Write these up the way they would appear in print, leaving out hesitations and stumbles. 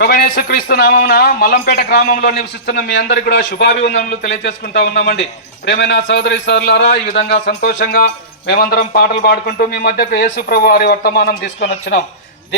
ప్రభువైన యేసుక్రీస్తు నామమున మల్లంపేట గ్రామంలో నివసిస్తున్న మీ అందరికీ కూడా శుభాభివందనలు తెలియజేసుకుంటా ఉన్నామండి. ప్రియమైన సోదరి సోదరులారా, ఈ విధంగా సంతోషంగా మేమందరం పాటలు పాడుకుంటూ మీ మధ్యకు యేసు ప్రభు వారి వర్తమానం తీసుకొని వచ్చినాం.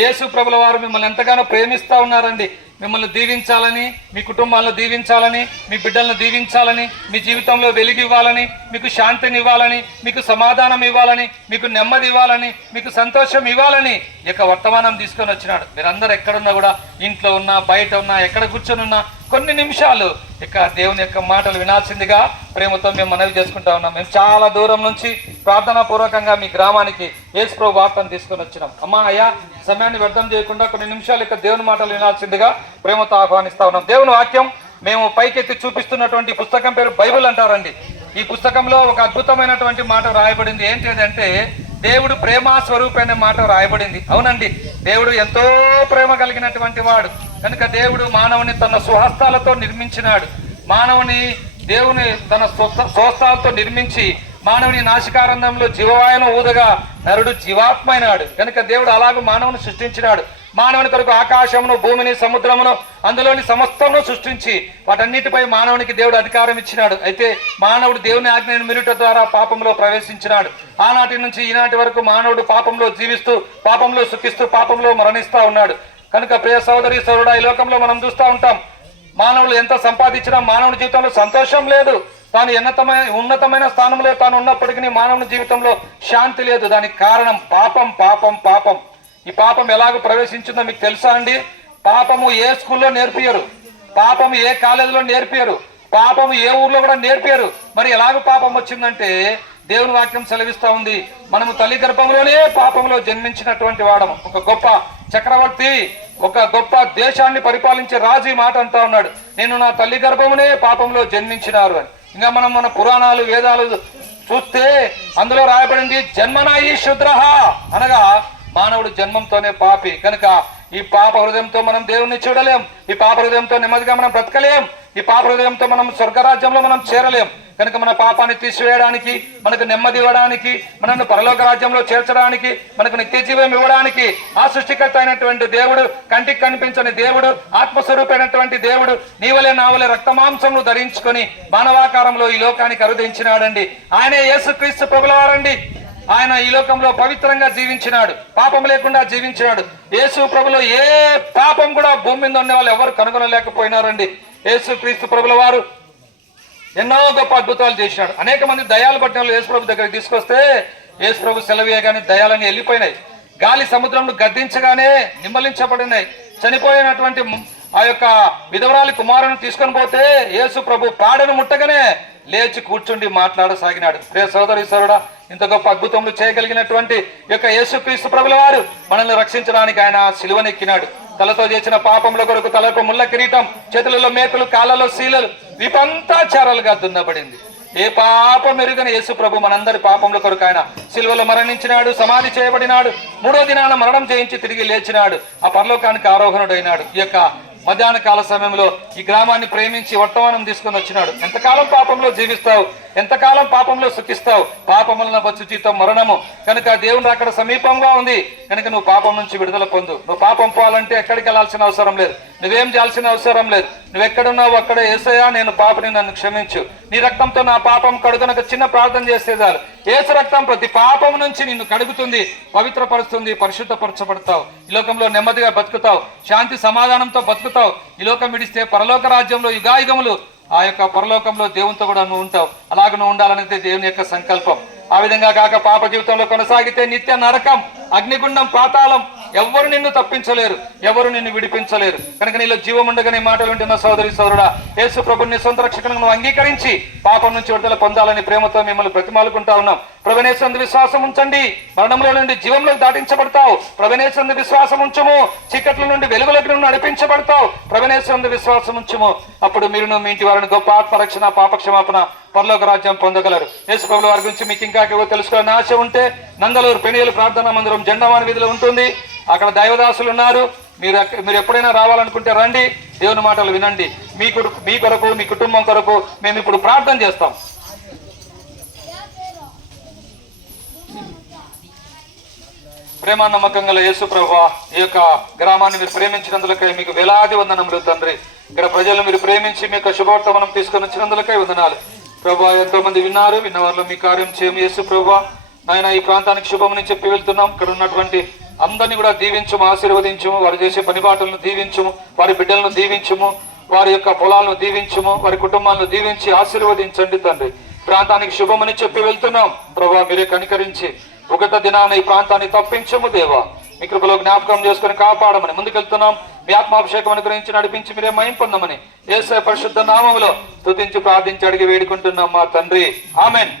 యేసు ప్రభుల వారు మిమ్మల్ని ఎంతగానో ప్రేమిస్తూ ఉన్నారండి. మిమ్మల్ని దీవించాలని, మీ కుటుంబాలను దీవించాలని, మీ బిడ్డలను దీవించాలని, మీ జీవితంలో వెలుగు ఇవ్వాలని, మీకు శాంతిని ఇవ్వాలని, మీకు సమాధానం ఇవ్వాలని, మీకు నెమ్మది ఇవ్వాలని, మీకు సంతోషం ఇవ్వాలని ఇక వర్తమానం తీసుకొని వచ్చినాడు. మీరందరూ ఎక్కడున్నా కూడా, ఇంట్లో ఉన్నా, బయట ఉన్నా, ఎక్కడ కూర్చొని ఉన్నా కొన్ని నిమిషాలు ఇక దేవుని యొక్క మాటలు వినాల్సిందిగా ప్రేమతో మేము మనవి చేసుకుంటా ఉన్నాం. మేము చాలా దూరం నుంచి ప్రార్థనా పూర్వకంగా మీ గ్రామానికి యేసు ప్రభు వార్తను తీసుకొని వచ్చినాం. అమ్మా అయ్యా, సమయాన్ని వ్యర్థం చేయకుండా కొన్ని నిమిషాలు ఇక దేవుని మాటలు వినాల్సిందిగా ప్రేమతో ఆహ్వానిస్తా ఉన్నాం. దేవుని వాక్యం మేము పైకెత్తి చూపిస్తున్నటువంటి పుస్తకం పేరు బైబిల్ అంటారండి. ఈ పుస్తకంలో ఒక అద్భుతమైనటువంటి మాట రాయబడింది. ఏంటిదంటే దేవుడు ప్రేమ స్వరూపి అనే మాట రాయబడింది. అవునండి, దేవుడు ఎంతో ప్రేమ కలిగినటువంటి వాడు కనుక దేవుడు మానవుని తన స్వహస్తాలతో నిర్మించినాడు. మానవుని దేవుని తన స్వహస్తాలతో నిర్మించి మానవుని నాసికారంధంలో జీవవాయును ఊదగా నరుడు జీవాత్మైనాడు. కనుక దేవుడు అలాగూ మానవుని సృష్టించినాడు. మానవుని కొరకు ఆకాశమును, భూమిని, సముద్రమును, అందులోని సమస్తమును సృష్టించి వాటన్నిటిపై మానవునికి దేవుడు అధికారం ఇచ్చినాడు. అయితే మానవుడు దేవుని ఆజ్ఞను మీరుట ద్వారా పాపంలో ప్రవేశించినాడు. ఆనాటి నుంచి ఈనాటి వరకు మానవుడు పాపంలో జీవిస్తూ, పాపంలో సుఖిస్తూ, పాపంలో మరణిస్తూ ఉన్నాడు. కనుక ప్రియ సోదరి సోదరుడా, ఈ లోకంలో మనం చూస్తూ ఉంటాం, మానవులు ఎంత సంపాదించినా మానవుని జీవితంలో సంతోషం లేదు. తాను ఉన్నతమైన స్థానంలో తాను ఉన్నప్పటికీ మానవుని జీవితంలో శాంతి లేదు. దానికి కారణం పాపం, పాపం, పాపం. ఈ పాపం ఎలాగో ప్రవేశించిందో మీకు తెలుసా అండి? పాపము ఏ స్కూల్లో నేర్పియరు, పాపము ఏ కాలేజీలో నేర్పియరు, పాపము ఏ ఊర్లో కూడా నేర్పియరు. మరి ఎలాగో పాపం వచ్చిందంటే దేవుని వాక్యం సెలవిస్తా ఉంది, మనము తల్లి గర్భంలోనే పాపంలో జన్మించినటువంటి వాడము. ఒక గొప్ప చక్రవర్తి, ఒక గొప్ప దేశాన్ని పరిపాలించే రాజు ఈ మాట అంటా ఉన్నాడు, నేను నా తల్లి గర్భమునే పాపంలో జన్మించినారు అని. ఇంకా మనం మన పురాణాలు, వేదాలు చూస్తే అందులో రాయబడింది జన్మనా ఈ శుద్రహ, అనగా మానవుడు జన్మంతోనే పాపి. కనుక ఈ పాప హృదయంతో మనం దేవుణ్ణి చూడలేం, ఈ పాప హృదయంతో నెమ్మదిగా మనం బ్రతకలేం, ఈ పాప హృదయంతో మనం స్వర్గరాజ్యంలో మనం చేరలేం. కనుక మన పాపాన్ని తీసివేయడానికి, మనకు నెమ్మది ఇవ్వడానికి, మనల్ని పరలోక రాజ్యంలో చేర్చడానికి, మనకు నిత్య జీవం ఇవ్వడానికి ఆ సృష్టికర్త అయినటువంటి దేవుడు, కంటికి కనిపించని దేవుడు, ఆత్మస్వరూపైనటువంటి దేవుడు నీవలే నావలే రక్తమాంసమును ధరించుకొని మానవాకారంలో ఈ లోకానికి అరుదించినాడండి. ఆయనే యేసుక్రీస్తు ప్రభులవారండి. ఆయన ఈ లోకంలో పవిత్రంగా జీవించినాడు, పాపం లేకుండా జీవించినాడు. యేసు ప్రభులో ఏ పాపం కూడా భూమి మీద ఉండే వాళ్ళు ఎవరు కనుగొనలేకపోయినారండి. యేసుక్రీస్తు ప్రభుల వారు ఎన్నో గొప్ప అద్భుతాలు చేశాడు. అనేక మంది దయాలు పట్టిన వాళ్ళు యేసు ప్రభు దగ్గరికి తీసుకొస్తే యేసు ప్రభు సెలవేయగానే దయాలని వెళ్ళిపోయినాయి. గాలి సముద్రంను గద్దించగానే నిమ్మలించబడినాయి. చనిపోయినటువంటి ఆ యొక్క విధవరాలి కుమారుని తీసుకొని పోతే యేసు ప్రభు పాడను ముట్టగానే లేచి కూర్చుండి మాట్లాడసాగినాడు. ప్రియ సోదరి సోదరుడా, ఇంత గొప్ప అద్భుతములు చేయగలిగినటువంటి యొక్క యేసుక్రీస్తు ప్రభుల వారు మనల్ని రక్షించడానికి ఆయన సిలువనెక్కినాడు. తలతో చేసిన పాపముల కొరకు తలకు ముళ్ళ కిరీటం, చేతులలో మేకులు, కాళ్ళలో శీలలు, వీపంతా చారలుగా దున్నబడింది. ఏ పాపం ఎరుగని యేసు ప్రభు మనందరి పాపముల కొరకు ఆయన సిలువలో మరణించినాడు, సమాధి చేయబడినాడు, 3వ దినాన మరణం చేయించి తిరిగి లేచినాడు, ఆ పరలోకానికి ఆరోహణుడైనాడు. ఈ యొక్క మధ్యాహ్న కాల సమయంలో ఈ గ్రామాన్ని ప్రేమించి వర్తమానం తీసుకొని వచ్చినాడు. ఎంతకాలం పాపంలో జీవిస్తావు, ఎంతకాలం పాపంలో సుఖిస్తావు? పాపం వలన వచ్చు జీతం మరణము. కనుక దేవుని అక్కడ సమీపంగా ఉంది. కనుక నువ్వు పాపం నుంచి విడుదల పొందు. నువ్వు పాపం పోవాలంటే ఎక్కడికి వెళ్ళాల్సిన అవసరం లేదు, నువ్వేం చేయాల్సిన అవసరం లేదు. నువ్వు ఎక్కడున్నావు అక్కడే యేసయ్యా నేను పాపని, నన్ను క్షమించు, నీ రక్తంతో నా పాపం కడుగునక చిన్న ప్రార్థన చేస్తే చాలు. యేసు రక్తం ప్రతి పాపం నుంచి నిన్ను కడుగుతుంది, పవిత్రపరుస్తుంది, పరిశుద్ధపరచబడతావు. ఈ లోకంలో నెమ్మదిగా బతుకుతావు, శాంతి సమాధానంతో బతుకుతావు. ఈ లోకం విడిస్తే పరలోక రాజ్యంలో యుగాయుగములు ఆ యొక్క పరలోకంలో దేవునితో కూడా నువ్వు ఉంటావు. అలాగ నువ్వు ఉండాలనేది దేవుని యొక్క సంకల్పం. ఆ విధంగా కాక పాప జీవితంలో కొనసాగితే నిత్య నరకం, అగ్నిగుండం, పాతాళం, ఎవరు నిన్ను తప్పించలేరు, ఎవరు నిన్ను విడిపించలేరు. కనుక నీలో జీవం ఉండగానే మాటలు వింటున్న సోదరి సోదరుడా, యేసు ప్రభుని సొంత రక్షకులను నువ్వు అంగీకరించి పాపం నుంచి విడుదల పొందాలని ప్రేమతో మిమ్మల్ని బ్రతిమాలుకుంటా ఉన్నాం. ప్రభునేసందు విశ్వాసం ఉంచండి, మరణంలో నుండి జీవంలోకి దాటించబడతావు. ప్రభునేసందు విశ్వాసం ఉంచుము, చీకట్ల నుండి వెలుగులోకి నడిపించబడతావు. ప్రభునేసందు విశ్వాసం ఉంచుము, అప్పుడు మీరును మీ ఇంటి వారిని గొప్ప ఆత్మరక్షణ, పాపక్షమాపణ, పరలోక రాజ్యం పొందగలరు. యేసు ప్రభుల వారి గురించి మీకు ఇంకా తెలుసుకోవాలని ఆశ ఉంటే నందలూరు పెనియలు ప్రార్థనా మందిరం జెండామాన వీధిలో ఉంటుంది. అక్కడ దైవదాసులు ఉన్నారు. మీరు ఎప్పుడైనా రావాలనుకుంటే రండి, దేవుని మాటలు వినండి. మీ కొరకు, మీ కుటుంబం కొరకు మేము ఇప్పుడు ప్రార్థన చేస్తాం. ప్రేమ నమ్మకం గల యేసు ప్రభువా, ఈ యొక్క గ్రామాన్ని మీరు ప్రేమించినందులకై మీకు వేలాది వందనములు తండ్రి. ఇక్కడ ప్రజలను మీరు ప్రేమించి మీ యొక్క శుభవర్తమానం తీసుకొని వచ్చినందులకై వందనాలు ప్రభువా. ఎంతో మంది విన్నారు, విన్నవారిలో మీ కార్యం చేయము యేసు ప్రభువా. నాయన ఈ ప్రాంతానికి శుభమని చెప్పి వెళ్తున్నాం. ఇక్కడ ఉన్నటువంటి అందరినీ కూడా దీవించము, ఆశీర్వదించము, వారు చేసే పనిబాటులను దీవించము, వారి బిడ్డలను దీవించము, వారి యొక్క పొలాలను దీవించము, వారి కుటుంబాలను దీవించి ఆశీర్వదించండి తండ్రి. ప్రాంతానికి శుభమని చెప్పి వెళ్తున్నాం ప్రభువా. మీరే కనికరించి ఒకట దినాన ఈ ప్రాంతాన్ని తప్పించము దేవా. మీ కృపలో జ్ఞాపకం చేసుకుని కాపాడమని ముందుకెళ్తున్నాం. మీ ఆత్మాభిషేకం అనుగ్రహించి నడిపించి మీరే మహిమ పొందమని యేసయ్య పరిశుద్ధ నామములో స్తుతించి ప్రార్థించి అడిగి వేడుకుంటున్నాం మా తండ్రి. ఆమెన్.